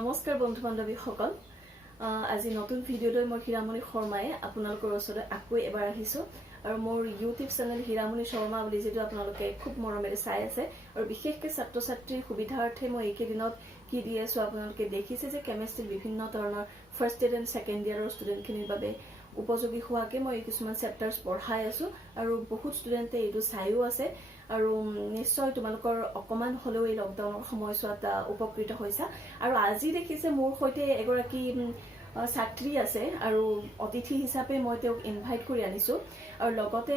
নমস্কাৰ বন্ধু বান্ধৱী সকল আজি নতুন ভিডিঅ'লৈ মই হিৰামণি শৰ্মাই আপোনালোকৰ ওচৰলৈ আকৌ এবাৰ আহিছো আৰু মোৰ ইউটিউব চেনেল হিৰামণি শৰ্মা বুলি যেটো আপোনালোকে খুব মৰমেৰে চাই আছে আৰু বিশেষকৈ ছাত্ৰ ছাত্ৰীৰ সুবিধাৰ্থে মই এইকেইদিনত কি দি আছো আপোনালোকে দেখিছে যে কেমিষ্ট্ৰিৰ বিভিন্ন ধৰণৰ ফাৰ্ষ্ট ইয়াৰ এণ্ড ছেকেণ্ড ইয়াৰৰ ষ্টুডেণ্টখিনিৰ বাবে উপযোগী হোৱাকে মই কিছুমান চেপ্টাৰ্ছ পঢ়াই আছো আৰু বহুত ষ্টুডেণ্টে এইটো চাইও আছে আৰু নিশ্চয় তোমালোকৰ অকমান হলেও এই লকডাউনৰ সময়ছোৱাত উপকৃত হৈছা আৰু আজি দেখিছে মোৰ সৈতে এগৰাকী ছাত্ৰী আছে আৰু অতিথি হিচাপে মই তেওঁক ইনভাইট কৰি আনিছো আৰু লগতে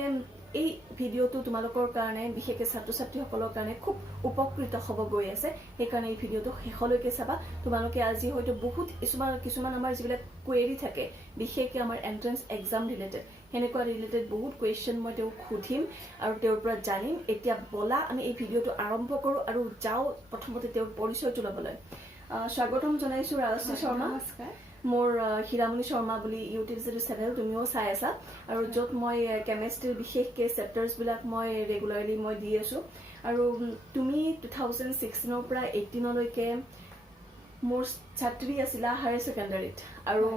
এই ভিডিঅ'টো তোমালোকৰ কাৰণে বিশেষকৈ ছাত্ৰ ছাত্ৰীসকলৰ কাৰণে খুব উপকৃত হ'ব গৈ আছে সেইকাৰণে এই ভিডিঅ'টো শেষলৈকে চাবা তোমালোকে আজি হয়তো বহুত কিছুমান আমাৰ যিবিলাক কুৱেৰি থাকে বিশেষকৈ আমাৰ এন্ট্ৰেন্স এক্সাম ৰিলেটেড হেনেকুৱা ৰিলেটেড বহুত কুৱেশ্যন মই তেওঁক সুধিম আৰু তেওঁৰ পৰা জানিম এতিয়া বলা আমি এই ভিডিঅ'টো আৰম্ভ কৰোঁ আৰু যাওঁ প্ৰথমতে তেওঁৰ পৰিচয়টো ল'বলৈ স্বাগতম জনাইছো ৰাজশ্ৰী শৰ্মা নমস্কাৰ মোৰ হিৰামণি শৰ্মা বুলি ইউটিউব যেটো চেনেল তুমিও চাই আছা আৰু য'ত মই কেমিষ্ট্ৰিৰ বিশেষকৈ চেপ্টাৰ্ছবিলাক মই ৰেগুলাৰলি মই দি আছো আৰু তুমি 2016 পৰা 18 লৈকে মোৰ ছাত্ৰী আছিলা হায়াৰ ছেকেণ্ডাৰীত আৰু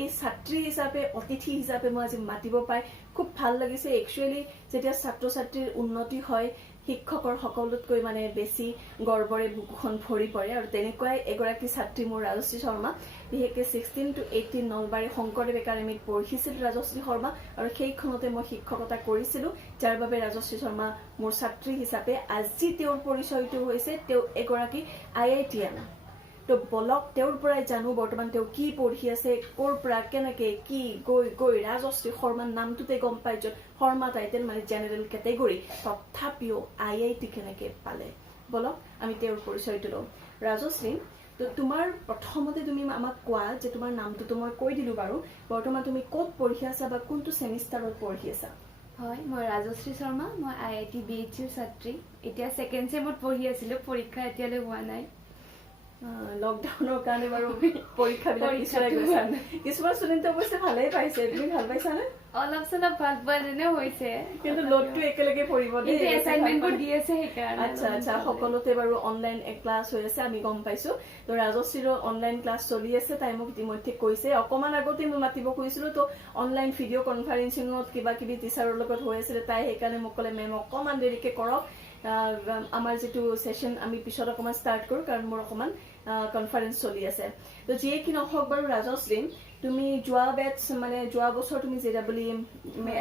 এই ছাত্ৰী হিচাপে অতিথি হিচাপে মই আজি মাতিব পাই খুব ভাল লাগিছে একচুৱেলি যেতিয়া ছাত্ৰ ছাত্ৰীৰ উন্নতি হয় শিক্ষকৰ সকলোতকৈ মানে বেছি গৰ্বৰে বুকুখন ভৰি পৰে আৰু তেনেকুৱাই এগৰাকী ছাত্ৰী মোৰ ৰাজশ্ৰী শৰ্মা বিশেষকৈ 16 to 18 নলবাৰী শংকৰদেৱ একাডেমীত পঢ়িছিল ৰাজশ্ৰী শৰ্মা আৰু সেইখনতে মই শিক্ষকতা কৰিছিলোঁ যাৰ বাবে ৰাজশ্ৰী শৰ্মা মোৰ ছাত্ৰী হিচাপে আজি তেওঁৰ পৰিচয়টো হৈছে তেওঁ এগৰাকী IITian তো বলক তেওঁৰ পৰাই জানো বৰ্তমান তেওঁ কি পঢ়ি আছে ক'ৰ পৰা কেনেকৈ কি গৈ ৰাজশ্ৰী শৰ্মাৰ নামটোতে গম পাই য'ত শৰ্মা টাইটেল মানে জেনেৰেল কেটেগৰী তথাপিও IIT কেনেকৈ পালে বলক আমি তেওঁৰ পৰিচয়টো লওঁ ৰাজশ্ৰী তো তোমাৰ প্ৰথমতে তুমি আমাক কোৱা যে তোমাৰ নামটোতো মই কৈ দিলো বাৰু বৰ্তমান তুমি ক'ত পঢ়ি আছা বা কোনটো সেমিষ্টাৰত পঢ়ি আছা হয় মই ৰাজশ্ৰী শৰ্মা মই IIT BHUৰ ছাত্ৰী এতিয়া সেকেন্ড সেমত পঢ়ি আছিলো পৰীক্ষা এতিয়ালৈ হোৱা নাই লকডাউনৰ কাৰণে বাৰু পৰীক্ষাবিলাক পিছুৱাই গৈছে কিছুমান ষ্টুডেণ্টে অৱশ্যে ভালেই পাইছে তুমি ভাল পাইছানে অলপ চলপ ভাল পোৱা যেনে হৈছে কিন্তু লোডটো একেলগে পৰিব দেই এছাইনমেণ্টবোৰ দি আছে সেইকাৰণে আচ্ছা সকলোতে বাৰু অনলাইন ক্লাছ হৈ আছে আমি গম পাইছো তো ৰাজশ্ৰীৰো অনলাইন ক্লাছ চলি আছে তাই মোক ইতিমধ্যে কৈছে অকমান আগতে মই মাতিব কৈছিলো তো অনলাইন ভিডিঅ' কনফাৰেন্সিঙত কিবা কিবি টিচাৰৰ লগত হৈ আছিলে তাই সেইকাৰণে মোক ক'লে মেম অকমান দেৰিকে কৰক আমাৰ যেটো সেশন আমি পিছত অকমান ষ্টাৰ্ট কৰো কাৰণ মোৰ অকমান কনফাৰেন্স চলি আছে তো যিয়ে কি নহওক বাৰু ৰাজশ্ৰী তুমি যোৱা বেটছ মানে যোৱা বছৰ তুমি JEE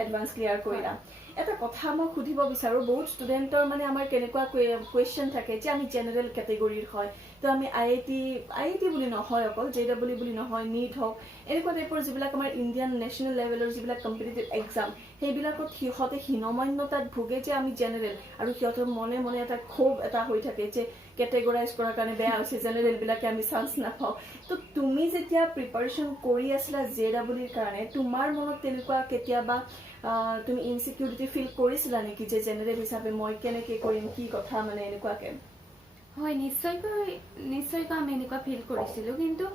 এডভান্স ক্লিয়াৰ কৰিলা এটা কথা মই সুধিব বিচাৰো বহুত ষ্টুডেণ্টৰ মানে আমাৰ কেনেকুৱা কুৱেশ্যন থাকে যে আমি জেনেৰেল কেটেগৰীৰ হয় তো আমি IIT বুলি নহয় অকল JEE বুলি নহয় নীট হওক এনেকুৱা টাইপৰ যিবিলাক আমাৰ ইণ্ডিয়ান নেশ্যনেল লেভেলৰ যিবিলাক কম্পিটিটিভ এক্সাম সেইবিলাকত সিহঁতে হীনমন্যতাত ভোগে যে আমি জেনেৰেল আৰু সিহঁতৰ মনে মনে এটা ক্ষোভ এটা হৈ থাকে যে কেটেগৰাইজ কৰাৰ কাৰণে বেয়া হৈছে জেনেৰেল বিলাকে আমি চান্স নাপাওঁ তো তুমি যেতিয়া প্ৰিপাৰেশ্যন কৰি আছিলা JEEৰ কাৰণে তোমাৰ মনত তেনেকুৱা কেতিয়াবা তুমি ইনসিকিউৰিটি ফিল কৰিছিলা নেকি যে জেনেৰেল হিচাপে মই কেনেকৈ কৰিম কি কথা মানে এনেকুৱাকে হয় নিশ্চয়কৈ আমি এনেকুৱা ফিল কৰিছিলো কিন্তু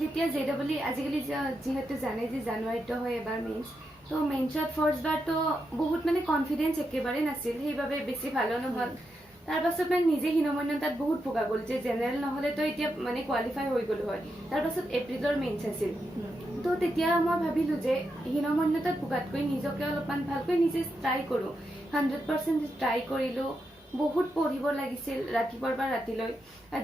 যেতিয়া JEE আজিকালি যিহেতু জানে যে জানুৱাৰীত হয় এবাৰ মেইনছ তো মেইনছত ফাৰ্ষ্ট বাৰ তো বহুত মানে কনফিডেন্স একেবাৰে নাছিল সেইবাবে বেছি ভালো নহল তাৰ পাছত মানে নিজে হীনমন্যতাত বহুত ভোগা গ'ল যে জেনেৰেল নহলে তো এতিয়া মানে কোৱালিফাই হৈ গ'লো হয় তাৰ পাছত এপ্ৰিলৰ মেইনছ আছিল তো তেতিয়া মই ভাবিলো যে হীনমন্যতাত ভোগাতকৈ নিজকে অলপমান ভালকৈ নিজে ট্ৰাই কৰো 100% ট্ৰাই কৰিলো বহুত পঢ়িব লাগিছিল ৰাতিপুৱাৰ পৰা ৰাতিলৈ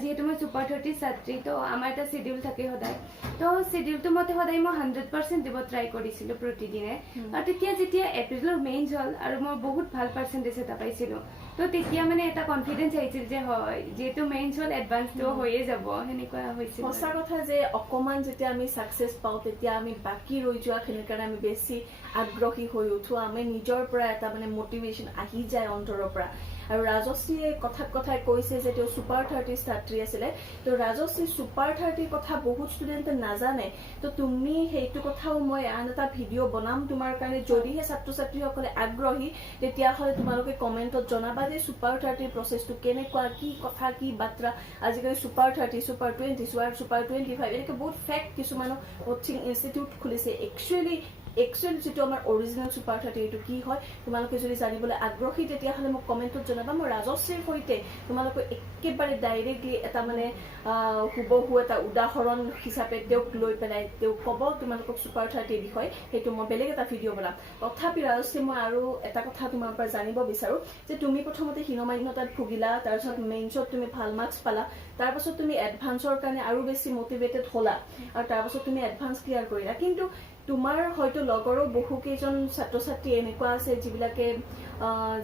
যিহেতু মই সুপাৰ 30 ছাত্ৰী তো আমাৰ এটা শিডিউল থাকে সদায় তো শিডিউলটো মতে সদায় মই 100% দিব ট্ৰাই কৰিছিলো প্ৰতিদিনে আৰু তেতিয়া যেতিয়া এপ্ৰিলৰ মেইনছ হ'ল আৰু মই বহুত ভাল পাৰ্চেন্টেজ এটা পাইছিলো তো তেতিয়া মানে এটা কনফিডেন্স আহিছিল যে হয় যেহেতু মেইনছ হ'ল এডভান্সটো হৈয়ে যাব হেনেকুৱা হৈছিল সঁচা কথা যে অকমান যেতিয়া আমি সাকসেস পাওঁ তেতিয়া আমি বাকি ৰৈ যোৱা খিনিৰ কাৰণে আমি বেছি আগ্ৰহী হৈ উঠো আমি নিজৰ পৰা এটা মানে মোটিভেশন আহি যায় অন্তৰৰ পৰা আৰু ৰাজশ্ৰীয়ে কথাই কৈছে যে তেওঁ সুপাৰ 30 ছাত্ৰী আছিলে তো ৰাজশ্ৰী সুপাৰ 30 কথা বহুত ষ্টুডেণ্টে নাজানে তো তুমি সেইটো কথাও মই আন এটা ভিডিঅ' বনাম তোমাৰ কাৰণে যদিহে ছাত্ৰ ছাত্ৰীসকলে আগ্ৰহী তেতিয়াহ'লে তোমালোকে কমেণ্টত জনাবা যে সুপাৰ 30 প্ৰচেছটো কেনেকুৱা কি কথা কি বাত্ৰা আজিকালি সুপাৰ 30 সুপাৰ 20 সুপাৰ 25 এনেকৈ বহুত ফেক্ট কিছুমানো কোচিং ইনষ্টিটিউট খুলিছে একচুৱেলি একচুৱেলি যিটো আমাৰ অৰিজিনেল ছুপাৰ 30 এইটো কি হয় তোমালোকে যদি জানিবলৈ আগ্ৰহী তেতিয়াহ'লে মোক কমেণ্টত জনাবা মই ৰাজশ্ৰীৰ সৈতে তোমালোকে একেবাৰে ডাইৰেক্টলি এটা মানে হুবহু এটা উদাহৰণ হিচাপে তেওঁক লৈ পেলাই তেওঁক ক'ব তোমালোকক ছুপাৰ 30 বিষয়ে সেইটো মই বেলেগ এটা ভিডিঅ' বনাম তথাপি ৰাজশ্ৰী মই আৰু এটা কথা তোমাৰ পৰা জানিব বিচাৰোঁ যে তুমি প্ৰথমতে হীনমান্যতাত ভুগিলা তাৰপিছত মেইনছত তুমি ভাল মাৰ্কছ পালা তাৰপাছত তুমি এডভান্সৰ কাৰণে আৰু বেছি মটিভেটেড হ'লা আৰু তাৰপাছত তুমি এডভান্স ক্লিয়াৰ কৰিলা কিন্তু তোমাৰ হয়তো লগৰো বহু কেইজন ছাত্ৰ ছাত্ৰী এনেকুৱা আছে যিবিলাকে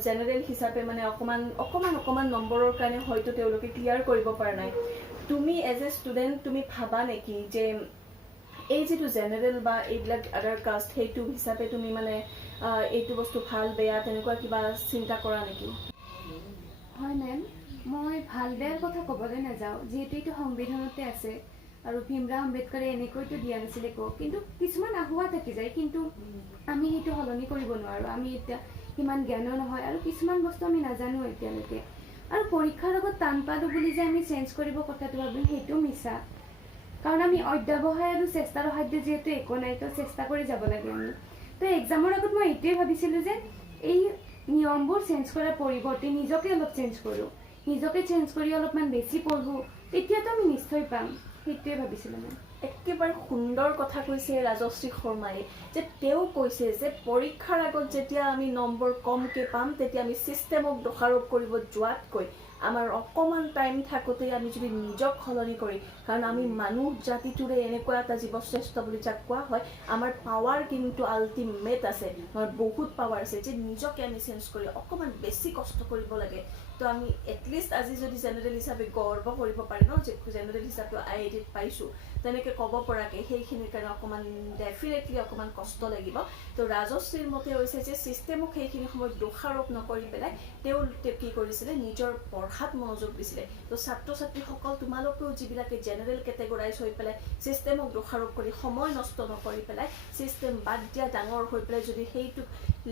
জেনেৰেল হিচাপে মানে অকমান নম্বৰৰ কাৰণে হয়তো তেওঁলোকে ক্লিয়াৰ কৰিব পৰা নাই তুমি এজ এ ষ্টুডেণ্ট তুমি ভাবা নেকি যে এই যিটো জেনেৰেল বা এইবিলাক আদাৰ কাষ্ট সেইটো হিচাপে তুমি মানে এইটো বস্তু ভাল বেয়া তেনেকুৱা কিবা চিন্তা কৰা নেকি হয় মেম মই ভাল বেয়াৰ কথা ক'বলৈ নাযাওঁ যিহেতু এইটো সংবিধানতে আছে আৰু ভীমৰাও আম্বেদকাৰে এনেকৈতো দিয়া নাছিলে কিন্তু কিছুমান আহুৱা থাকি যায় কিন্তু আমি সেইটো সলনি কৰিব নোৱাৰোঁ আমি এতিয়া সিমান জ্ঞানো নহয় আৰু কিছুমান বস্তু আমি নাজানো এতিয়ালৈকে আৰু পৰীক্ষাৰ লগত টান পালোঁ বুলি যে আমি চেঞ্জ কৰিব কথাটো ভাবিম সেইটো মিছা কাৰণ আমি অধ্যাৱসায় আৰু চেষ্টাৰ সাধ্য যিহেতু একো নাই তো চেষ্টা কৰি যাব লাগে আমি তো এক্সামৰ আগত মই এইটোৱে ভাবিছিলোঁ যে এই নিয়মবোৰ চেঞ্জ কৰাৰ পৰিৱৰ্তে নিজকে অলপ চেঞ্জ কৰোঁ নিজকে চেঞ্জ কৰি অলপমান বেছি পঢ়োঁ তেতিয়াতো আমি নিশ্চয় পাম সেইটোৱে ভাবিছিলোঁ মই একেবাৰে সুন্দৰ কথা কৈছে ৰাজশ্ৰী শৰ্মাই যে তেওঁ কৈছে যে পৰীক্ষাৰ আগত যেতিয়া আমি নম্বৰ কমকৈ পাম তেতিয়া আমি ছিষ্টেমক দোষাৰোপ কৰিব যোৱাতকৈ আমাৰ অকণমান টাইম থাকোঁতে আমি যদি নিজক সলনি কৰি কাৰণ আমি মানুহ জাতিটোৰে এনেকুৱা এটা জীৱশ্ৰেষ্ঠ বুলি যাক কোৱা হয় আমাৰ পাৱাৰ কিন্তু আল্টিমেট আছে আমাৰ বহুত পাৱাৰ আছে যে নিজকে আমি চেঞ্জ কৰি অকণমান বেছি কষ্ট কৰিব লাগে তো আমি এটলিষ্ট আজি যদি জেনেৰেল হিচাপে গৰ্ব কৰিব পাৰি ন যে জেনেৰেল হিচাপে IITত পাইছোঁ তেনেকৈ ক'ব পৰাকৈ সেইখিনিৰ কাৰণে অকণমান ডেফিনেটলি অকণমান কষ্ট লাগিব তো ৰাজশ্ৰীৰ মতে হৈছে যে ছিষ্টেমক সেইখিনি সময়ত দোষাৰোপ নকৰি পেলাই তেওঁ কি কৰিছিলে নিজৰ পঢ়াত মনোযোগ দিছিলে তো ছাত্ৰ ছাত্ৰীসকল তোমালোকেও যিবিলাকে জেনেৰেল কেটেগৰাইজ হৈ পেলাই ছিষ্টেমক দোষাৰোপ কৰি সময় নষ্ট নকৰি পেলাই ছিষ্টেম বাদ দিয়া ডাঙৰ হৈ পেলাই যদি সেইটো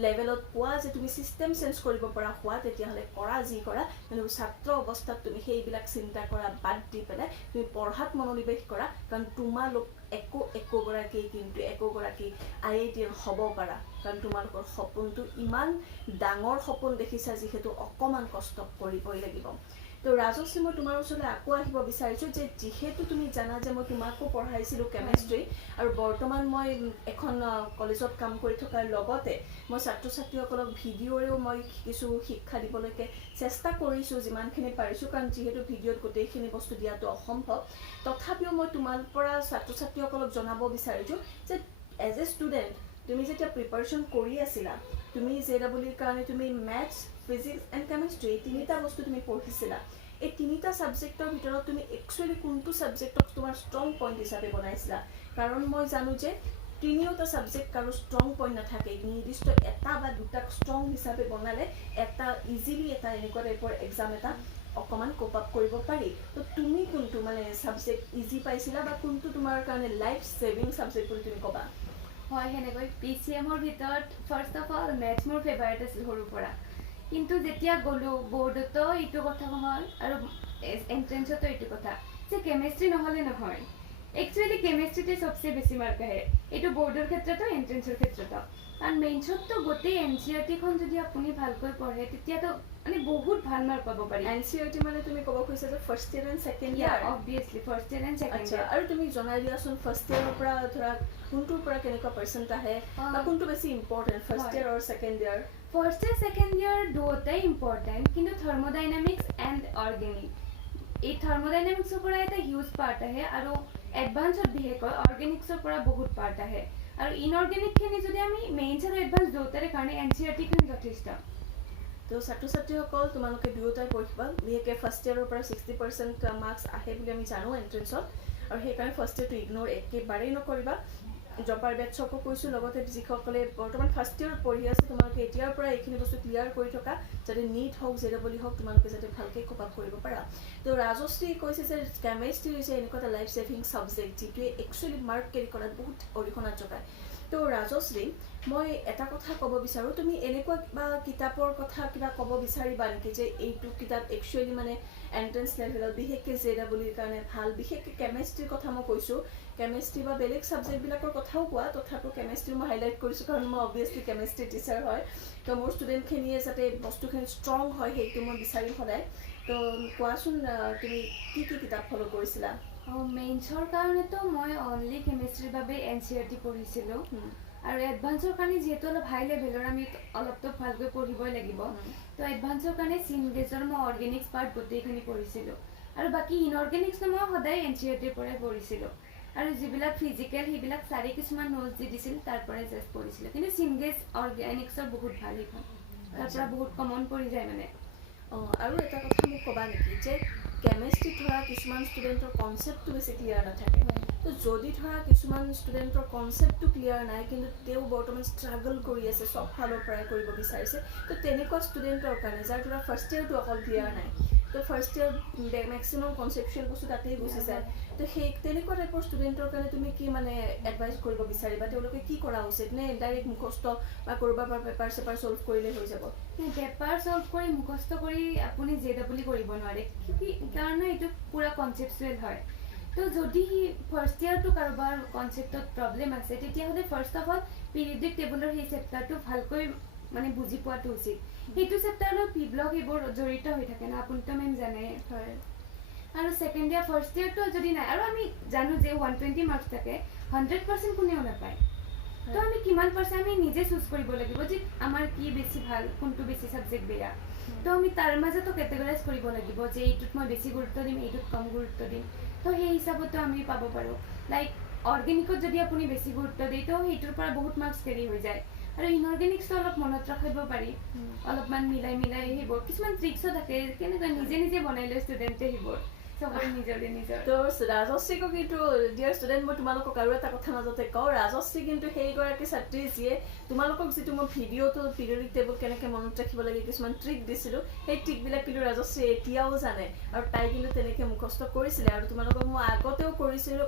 লেভেলত পোৱা যে তুমি ছিষ্টেম চেঞ্জ কৰিব পৰা হোৱা তেতিয়াহ'লে কৰা যি কৰা কিন্তু ছাত্ৰ অৱস্থাত তুমি সেইবিলাক চিন্তা কৰা বাদ দি পেলাই তুমি পঢ়াত মনোনিৱেশ কৰা কাৰণ তোমালোক একোগৰাকী কিন্তু একোগৰাকী IITৰ হ'ব পাৰা কাৰণ তোমালোকৰ সপোনটো ইমান ডাঙৰ সপোন দেখিছা যিহেতু অকণমান কষ্ট কৰিবই লাগিব তো ৰাজশ্ৰী মই তোমাৰ ওচৰলৈ আকৌ আহিব বিচাৰিছোঁ যে যিহেতু তুমি জানা যে মই তোমাকো পঢ়াইছিলোঁ কেমেষ্ট্ৰি আৰু বৰ্তমান মই এখন কলেজত কাম কৰি থকাৰ লগতে মই ছাত্ৰ ছাত্ৰীসকলক ভিডিঅ'ৰেও মই কিছু শিক্ষা দিবলৈকে চেষ্টা কৰিছোঁ যিমানখিনি পাৰিছোঁ কাৰণ যিহেতু ভিডিঅ'ত গোটেইখিনি বস্তু দিয়াটো অসম্ভৱ তথাপিও মই তোমাৰ পৰা ছাত্ৰ ছাত্ৰীসকলক জনাব বিচাৰিছোঁ যে এজ এ ষ্টুডেণ্ট তুমি যেতিয়া প্ৰিপাৰেশ্যন কৰি আছিলা তুমি JEEৰ কাৰণে তুমি মেথছ ফিজিক্স এণ্ড কেমেষ্ট্ৰি এই তিনিটা বস্তু তুমি পঢ়িছিলা এই তিনিটা ছাবজেক্টৰ ভিতৰত তুমি একচুৱেলি কোনটো ছাবজেক্টক তোমাৰ ষ্ট্ৰং পইণ্ট হিচাপে বনাইছিলা কাৰণ মই জানো যে তিনিওটা ছাবজেক্ট কাৰো ষ্ট্ৰং পইণ্ট নাথাকে নিৰ্দিষ্ট এটা বা দুটাক ষ্ট্ৰং হিচাপে বনালে এটা ইজিলি এটা এনেকুৱা টাইপৰ এক্সাম এটা অকণমান কোপ আপ কৰিব পাৰি তো তুমি কোনটো মানে ছাবজেক্ট ইজি পাইছিলা বা কোনটো তোমাৰ কাৰণে লাইফ ছেভিং ছাবজেক্ট বুলি তুমি ক'বা হয় সেনেকৈ PCMৰ ভিতৰত ফাৰ্ষ্ট অফ অল মেথছ মোৰ ফেভাৰিট আছিল সৰুৰ পৰা কিন্তু যেতিয়া গ'লোঁ বৰ্ডতো এইটো কথা হ'ল আৰু এণ্ট্ৰেঞ্চতো এইটো কথা যে কেমেষ্ট্ৰি নহ'লে নহয় একচুৱেলি কেমেষ্ট্ৰিতে চবচে বেছি মাৰ্ক আহে এইটো বৰ্ডৰ ক্ষেত্ৰতো এণ্ট্ৰেঞ্চৰ ক্ষেত্ৰতো কাৰণ মেইনছততো গোটেই NCERTখন যদি আপুনি ভালকৈ পঢ়ে তেতিয়াতো মানে বহুত ভাল মাৰ্ক পাব পাৰি NCERT মানে তুমি ক'ব খুজিছা যে first year and second year obviously first year and second আচ্ছা ইয়েৰ আৰু তুমি জনাই দিয়াচোন ফাৰ্ষ্ট ইয়েৰৰ পৰা ধৰা কোনটোৰ পৰা কেনেকুৱা পাৰ্চেণ্ট আহে বা কোনটো বেছি ইম্পৰ্টেণ্ট ফাৰ্ষ্ট ইয়েৰ আৰু second year first year second year দুয়োটাই ইম্পৰ্টেণ্ট কিন্তু থাৰ্মোডাইনামিক্স এণ্ড অৰ্গেনিক এই থাৰ্মোডাইনামিক্সৰ পৰা এটা হিউজ পাৰ্ট আহে আৰু এডভান্সত বিশেষকৈ অৰ্গেনিক্সৰ পৰা বহুত পাৰ্ট আহে আৰু ইনঅৰ্গেনিকখিনি যদি আমি মেইনছ আৰু এডভান্স দুয়োটাৰে কাৰণে NCERTখন যথেষ্ট তো ছাত্ৰ ছাত্ৰীসকল তোমালোকে দুয়োটাই পঢ়িবা বিশেষকৈ ফাৰ্ষ্ট ইয়েৰৰ পৰা 60% মাৰ্কছ আহে বুলি আমি জানো এণ্ট্ৰেঞ্চত আৰু সেইকাৰণে ফাৰ্ষ্ট ইয়েৰটো ইগন'ৰ একেবাৰেই নকৰিবা জপাৰ বেটছকো কৈছোঁ লগতে যিসকলে বৰ্তমান ফাৰ্ষ্ট ইয়েৰত পঢ়ি আছে তোমালোকে এতিয়াৰ পৰা এইখিনি বস্তু ক্লিয়াৰ কৰি থকা যাতে NEET হওক JEE হওক তোমালোকে যাতে ভালকৈ কোপ আপ কৰিব পাৰা তো ৰাজশ্ৰী কৈছে যে কেমেষ্ট্ৰি হৈছে এনেকুৱা এটা লাইফ ছেভিং ছাবজেক্ট যিটোৱে একচুৱেলি মাৰ্ক কেৰি কৰাত বহুত অৰিহণা যোগায় তো ৰাজশ্ৰী মই এটা কথা ক'ব বিচাৰোঁ তুমি এনেকুৱা কিবা কিতাপৰ কথা কিবা ক'ব বিচাৰিবা নেকি যে এইটো কিতাপ একচুৱেলি মানে এণ্ট্ৰেঞ্চ লেভেলত বিশেষকৈ JEEৰ কাৰণে ভাল বিশেষকৈ কেমেষ্ট্ৰিৰ কথা মই কৈছোঁ কেমেষ্ট্ৰি বা বেলেগ ছাবজেক্টবিলাকৰ কথাও কোৱা তথাপিও কেমেষ্ট্ৰি মই হাইলাইট কৰিছোঁ কাৰণ মই অবভিয়াছলি কেমেষ্ট্ৰি টিচাৰ হয় তো মোৰ ষ্টুডেণ্টখিনিয়ে যাতে বস্তুখিনি ষ্ট্ৰং হয় সেইটো মই বিচাৰিম সদায় তো কোৱাচোন তুমি কি কি কিতাপ ফ'ল' কৰিছিলা মেইনছৰ কাৰণেতো মই অনলি কেমেষ্ট্ৰিৰ বাবে NCERT পঢ়িছিলোঁ আৰু এডভান্সৰ কাৰণে যিহেতু অলপ হাই লেভেলৰ আমি অলপতো ভালকৈ পঢ়িবই লাগিব তো এডভান্সৰ কাৰণে চিনগেজৰ মই অৰ্গেনিক্স পাৰ্ট গোটেইখিনি পঢ়িছিলোঁ আৰু বাকী ইনঅৰ্গেনিক্সটো মই সদায় NCERTৰ পৰাই পঢ়িছিলোঁ আৰু যিবিলাক ফিজিকেল সেইবিলাক চাৰি কিছুমান নোটছ দি দিছিল তাৰ পৰাই জাষ্ট পঢ়িছিলোঁ কিন্তু চিনগেজ অৰ্গেনিক্সৰ বহুত ভাল সেইখন তাৰ পৰা বহুত কমন পৰি যায় মানে আৰু এটা কথা মোক ক'বা নেকি যে কেমেষ্ট্ৰিত ধৰা কিছুমান ষ্টুডেণ্টৰ কনচেপ্টটো বেছি ক্লিয়াৰ নাথাকে তো যদি ধৰা কিছুমান ষ্টুডেণ্টৰ কনচেপ্টটো ক্লিয়াৰ নাই কিন্তু তেওঁ বৰ্তমান ষ্ট্ৰাগল কৰি আছে চব ফালৰ পৰাই কৰিব বিচাৰিছে তো তেনেকুৱা ষ্টুডেণ্টৰ কাৰণে যাৰ ধৰা ফাৰ্ষ্ট ইয়েৰটো অকল ক্লিয়াৰ নাই তো ফাৰ্ষ্ট ইয়েৰ মেক্সিমাম কনচেপচুৱেল বস্তু তাতেই গুচি যায় তো সেই তেনেকুৱা টাইপৰ ষ্টুডেণ্টৰ কাৰণে তুমি কি মানে এডভাইচ কৰিব বিচাৰিবা তেওঁলোকে কি কৰা উচিত নে ডাইৰেক্ট মুখস্থ বা ক'ৰবাৰ পৰা পেপাৰ চেপাৰ ছল্ভ কৰিলে হৈ যাব পেপাৰ ছল্ভ কৰি মুখস্থ কৰি আপুনি JEE কৰিব নোৱাৰে কাৰণ এইটো পুৰা কনচেপচুৱেল হয় তো যদি ফাৰ্ষ্ট ইয়েৰটো কাৰোবাৰ কনচেপ্টত প্ৰব্লেম আছে তেতিয়াহ'লে ফাৰ্ষ্ট অফ অল পিৰিয়ডিক টেবুলৰ সেই চেপ্টাৰটো ভালকৈ মানে বুজি পোৱাটো উচিত সেইটো চেপ্টাৰত P-block এইবোৰ জড়িত হৈ থাকে না আপুনিতো মেম জানে হয় আৰু ছেকেণ্ড ইয়াৰ ফাৰ্ষ্ট ইয়াৰটো যদি নাই আৰু আমি জানো যে 120 মাৰ্কছ থাকে 100% কোনেও নাপায় তো আমি কিমান পাৰ্চেণ্ট আমি নিজে চুজ কৰিব লাগিব যে আমাৰ কি বেছি ভাল কোনটো বেছি ছাবজেক্ট বেয়া তো আমি তাৰ মাজতো কেটেগৰাইজ কৰিব লাগিব যে এইটোত মই বেছি গুৰুত্ব দিম এইটোত কম গুৰুত্ব দিম তো সেই হিচাপতো আমি পাব পাৰোঁ লাইক অৰ্গেনিকত যদি আপুনি বেছি গুৰুত্ব দিয়ে তো সেইটোৰ পৰা বহুত মাৰ্কছ কেৰি হৈ যায় আৰু ইনঅৰ্গেনিক্সটো অলপ মনত ৰাখিব পাৰি অলপমান মিলাই সেইবোৰ কিছুমান ট্ৰিক্সো থাকে কেনেকৈ নিজে বনাই লয় ষ্টুডেণ্টে সেইবোৰ চবৰে নিজৰ তো ৰাজশ্ৰীকো কিন্তু ডিয়াৰ ষ্টুডেণ্ট মই তোমালোকক আৰু এটা কথা মাজতে কওঁ ৰাজশ্ৰী কিন্তু সেইগৰাকী ছাত্ৰী যিয়ে তোমালোকক যিটো মই ভিডিঅ'টো পিৰিয়ডিক টেবুল কেনেকৈ মনত ৰাখিব লাগে কিছুমান ট্ৰিক দিছিলোঁ সেই ট্ৰিকবিলাক কিন্তু ৰাজশ্ৰী এতিয়াও জানে আৰু তাই কিন্তু তেনেকৈ মুখস্থ কৰিছিলে আৰু তোমালোকক মই আগতেও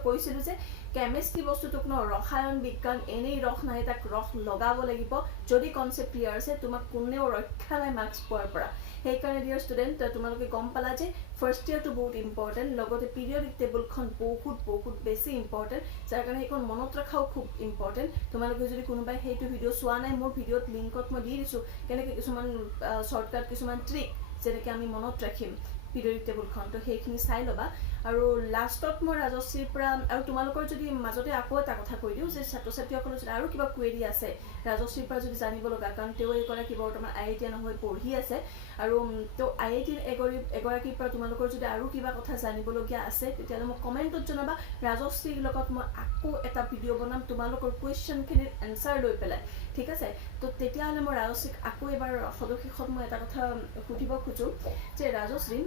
কৈছিলোঁ যে কেমেষ্ট্ৰি বস্তুটোক ন ৰসায়ন বিজ্ঞান এনেই ৰস নাই তাক ৰস লগাব লাগিব যদি কনচেপ্ট ক্লিয়াৰ আছে তোমাক কোনেও ৰক্ষা নাই মাৰ্কছ পোৱাৰ পৰা সেইকাৰণে ডিয়াৰ ষ্টুডেণ্ট তোমালোকে গম পালা যে ফাৰ্ষ্ট ইয়েৰটো বহুত ইম্পৰ্টেণ্ট লগতে পিৰিয়ডিক টেবুলখন বহুত বেছি ইম্পৰ্টেণ্ট যাৰ কাৰণে সেইখন মনত ৰখাও খুব ইম্পৰ্টেণ্ট তোমালোকে যদি কোনোবাই সেইটো ভিডিঅ' চোৱা নাই মোৰ ভিডিঅ'ত লিংকত মই দি দিছোঁ কেনেকৈ কিছুমান শ্বৰ্টকাট কিছুমান ট্ৰিক যেনেকৈ আমি মনত ৰাখিম পিৰিয়ডিক টেবুলখন তো সেইখিনি চাই ল'বা আৰু লাষ্টত মই ৰাজশ্ৰীৰ পৰা আৰু তোমালোকৰ যদি মাজতে আকৌ এটা কথা কৈ দিওঁ যে ছাত্ৰ ছাত্ৰীসকলৰ যদি আৰু কিবা কুৱেৰি আছে ৰাজশ্ৰীৰ পৰা যদি জানিব লগা কাৰণ তেওঁ এগৰাকী বৰ্তমান IIT নহয় পঢ়ি আছে আৰু তেওঁ IITৰ এগৰাকীৰ পৰা তোমালোকৰ যদি আৰু কিবা কথা জানিবলগীয়া আছে তেতিয়াহ'লে মোক কমেণ্টত জনাবা ৰাজশ্ৰীৰ লগত মই আকৌ এটা ভিডিঅ' বনাম তোমালোকৰ কুৱেশ্যনখিনিৰ এনচাৰ লৈ পেলাই ঠিক আছে তো তেতিয়াহ'লে মই ৰাজশ্ৰীক আকৌ এবাৰ সদশেষত মই এটা কথা সুধিব খোজোঁ যে ৰাজশ্ৰী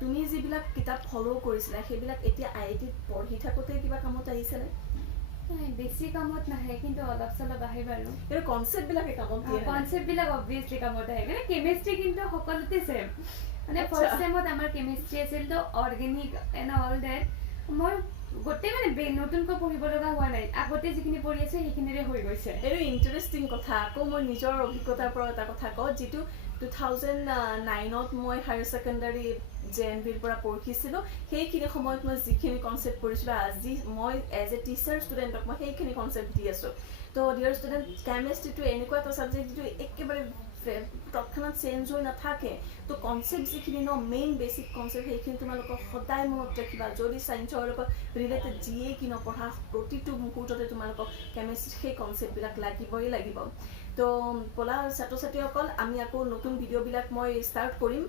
তুমি যিবিলাক কিতাপ ফ'ল' কৰিছিলা সেইবিলাক এতিয়া IITত পঢ়ি থাকোঁতে কিবা কামত আহিছেনে বেছি কামত নাহে কিন্তু অলপ চলপ আহে বাৰু এই কনচেপ্টবিলাকে কামত দিয়ে কনচেপ্টবিলাক অবভিয়াছলি কামত আহে মানে কেমেষ্ট্ৰি কিন্তু সকলোতে ছেম মানে ফাৰ্ষ্ট টাইমত আমাৰ কেমেষ্ট্ৰি আছিল তো অৰ্গেনিক এণ্ড অল ডেট মই গোটেই মানে নতুনকৈ পঢ়িব লগা হোৱা নাই আগতে যিখিনি পঢ়ি আছে সেইখিনিৰে হৈ গৈছে এইটো ইণ্টাৰেষ্টিং কথা আকৌ মই নিজৰ অভিজ্ঞতাৰ পৰা এটা কথা কওঁ যিটো 2009ত মই হায়াৰ ছেকেণ্ডাৰী JNVৰ পৰা পঢ়িছিলোঁ সেইখিনি সময়ত মই যিখিনি কনচেপ্ট পঢ়িছিলোঁ আজি মই এজ এ টিচাৰ ষ্টুডেণ্টক মই সেইখিনি কনচেপ্ট দি আছোঁ তো ডিয়াৰ ষ্টুডেণ্ট কেমেষ্ট্ৰিটো এনেকুৱা এটা ছাবজেক্ট যিটো একেবাৰে তৎক্ষণাত চেঞ্জ হৈ নাথাকে তো কনচেপ্ট যিখিনি ন মেইন বেচিক কনচেপ্ট সেইখিনি তোমালোকক সদায় মনত ৰাখিবা যদি ছায়েন্সৰ লগত ৰিলেটেড যিয়েই কি নপঢ়া প্ৰতিটো মুহূৰ্ততে তোমালোকক কেমেষ্ট্ৰিত সেই কনচেপ্টবিলাক লাগিব তো বলা ছাত্ৰ ছাত্ৰীসকল আমি আকৌ নতুন ভিডিঅ'বিলাক মই ষ্টাৰ্ট কৰিম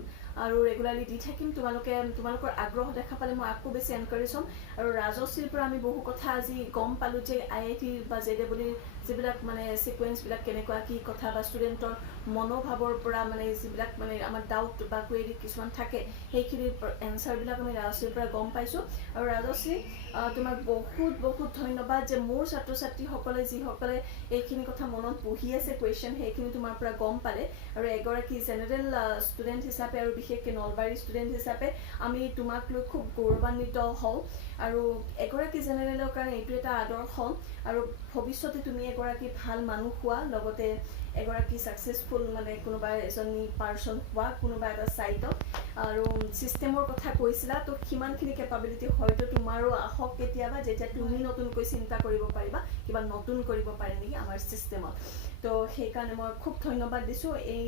আৰু ৰেগুলাৰলি দি থাকিম তোমালোকৰ আগ্ৰহ দেখা পালে মই আকৌ বেছি এনকাৰেজ হ'ম আৰু ৰাজশ্ৰীৰ পৰা আমি বহু কথা আজি গম পালোঁ যে IIT বা JEE যিবিলাক মানে ছিকুৱেঞ্চবিলাক কেনেকুৱা কি কথা বা ষ্টুডেণ্টৰ মনোভাৱৰ পৰা মানে যিবিলাক মানে আমাৰ ডাউট বা কুৱেৰি কিছুমান থাকে সেইখিনিৰ এনচাৰবিলাক আমি ৰাজশ্ৰীৰ পৰা গম পাইছোঁ আৰু ৰাজশ্ৰী তোমাক বহুত ধন্যবাদ যে মোৰ ছাত্ৰ ছাত্ৰীসকলে যিসকলে এইখিনি কথা মনত বহি আছে কুৱেশ্যন সেইখিনি তোমাৰ পৰা গম পালে আৰু এগৰাকী জেনেৰেল ষ্টুডেণ্ট হিচাপে আৰু বিশেষকৈ নলবাৰী ষ্টুডেণ্ট হিচাপে আমি তোমাক লৈ খুব গৌৰৱান্বিত হওঁ আৰু এগৰাকী জেনেৰেলৰ কাৰণে এইটো এটা আদৰ্শ আৰু ভৱিষ্যতে তুমি এগৰাকী ভাল মানুহ হোৱা লগতে এগৰাকী ছাকচেছফুল মানে কোনোবা এজনী পাৰ্চন হোৱা কোনোবা এটা ছাইটত আৰু ছিষ্টেমৰ কথা কৈছিলা তো সিমানখিনি কেপাবিলিটি হয়তো তোমাৰো আহক কেতিয়াবা যেতিয়া তুমি নতুনকৈ চিন্তা কৰিব পাৰিবা কিবা নতুন কৰিব পাৰে নেকি আমাৰ ছিষ্টেমত তো সেইকাৰণে মই খুব ধন্যবাদ দিছোঁ এই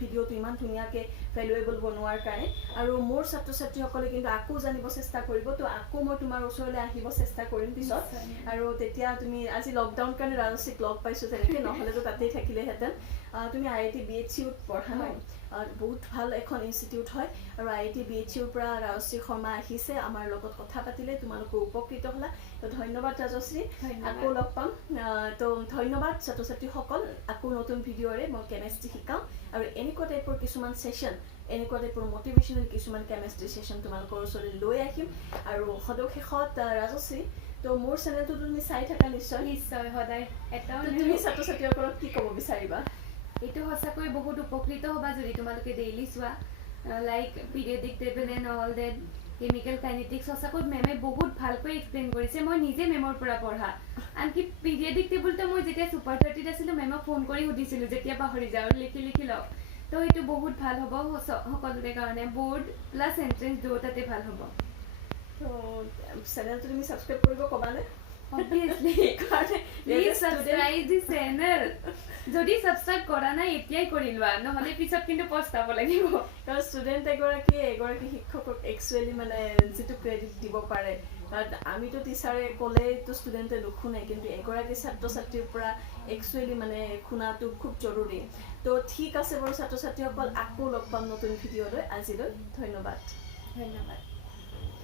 ভিডিঅ'টো ইমান ধুনীয়াকৈ ভেলুৱেবল বনোৱাৰ কাৰণে আৰু মোৰ ছাত্ৰ ছাত্ৰীসকলে কিন্তু আকৌ জানিব চেষ্টা কৰিব তো আকৌ মই তোমাৰ ওচৰলৈ আহিব চেষ্টা কৰিম পিছত আৰু তেতিয়া তুমি আজি লকডাউন কাৰণে ৰাজশ্ৰীক লগ পাইছোঁ তেনেকৈ নহ'লেতো তাতেই থাকিলেহেঁতেন তুমি IIT BHCUত পঢ়া ন বহুত ভাল এখন ইনষ্টিটিউট হয় আৰু IIT BHCUৰ পৰা ৰাজশ্ৰী শৰ্মা আহিছে আমাৰ লগত কথা পাতিলে তোমালোকে উপকৃত হ'লা তো ধন্যবাদ ৰাজশ্ৰী আকৌ লগ পাম তো ধন্যবাদ ছাত্ৰ ছাত্ৰীসকল আকৌ নতুন ভিডিঅ'ৰে মই কেমেষ্ট্ৰি শিকাম আৰু এনেকুৱা টাইপৰ কিছুমান ছেশ্যন এনেকুৱা টাইপৰ মটিভেশ্যনেল কিছুমান কেমেষ্ট্ৰি ছেশ্যন তোমালোকৰ ওচৰলৈ লৈ আহিম আৰু সদশেষত ৰাজশ্ৰী তো মোৰ চেনেলটো তুমি চাই থাকা নিশ্চয় সদায় এটাও তুমি ছাত্ৰ ছাত্ৰীসকলক কি ক'ব বিচাৰিবা এইটো সঁচাকৈ বহুত উপকৃত হ'বা যদি তোমালোকে ডেইলি চোৱা like periodic table and all that chemical kinetics সঁচাকৈ মেমে বহুত ভালকৈ এক্সপ্লেইন কৰিছে মই নিজে মেমৰ পৰা পঢ়া আনকি পিৰিয়ডিক টেবুলটো মই যেতিয়া ছুপাৰ 30ত আছিলোঁ মেমক ফোন কৰি সুধিছিলোঁ যেতিয়া পাহৰি যাওঁ লিখি লওঁ তো এইটো বহুত ভাল হ'ব সকলোৰে কাৰণে বৰ্ড প্লাছ এণ্ট্ৰেঞ্চ দুয়োটাতে ভাল হ'ব তো চেনেলটো তুমি ছাবস্ক্ৰাইব কৰিব ক'বানে obviously please subscribe this channel যদি সাবস্ক্ৰাইব কৰা নাই এতিয়াই কৰি লোৱা নহলে পিছত কিন্তু পস্তাব লাগিব কাৰণ ষ্টুডেণ্ট এগৰাকী শিক্ষকক একচুৱেলি মানে যিটো ক্ৰেডিট দিব পাৰে কাৰণ আমিতো টিচাৰে ক'লেতো ষ্টুডেণ্টে নুশুনে কিন্তু এগৰাকী ছাত্ৰ ছাত্ৰীৰ পৰা একচুৱেলি মানে শুনাটো খুব জৰুৰী তো ঠিক আছে বাৰু ছাত্ৰ ছাত্ৰীসকল আকৌ লগ পাম নতুন ভিডিঅ'লৈ আজিলৈ ধন্যবাদ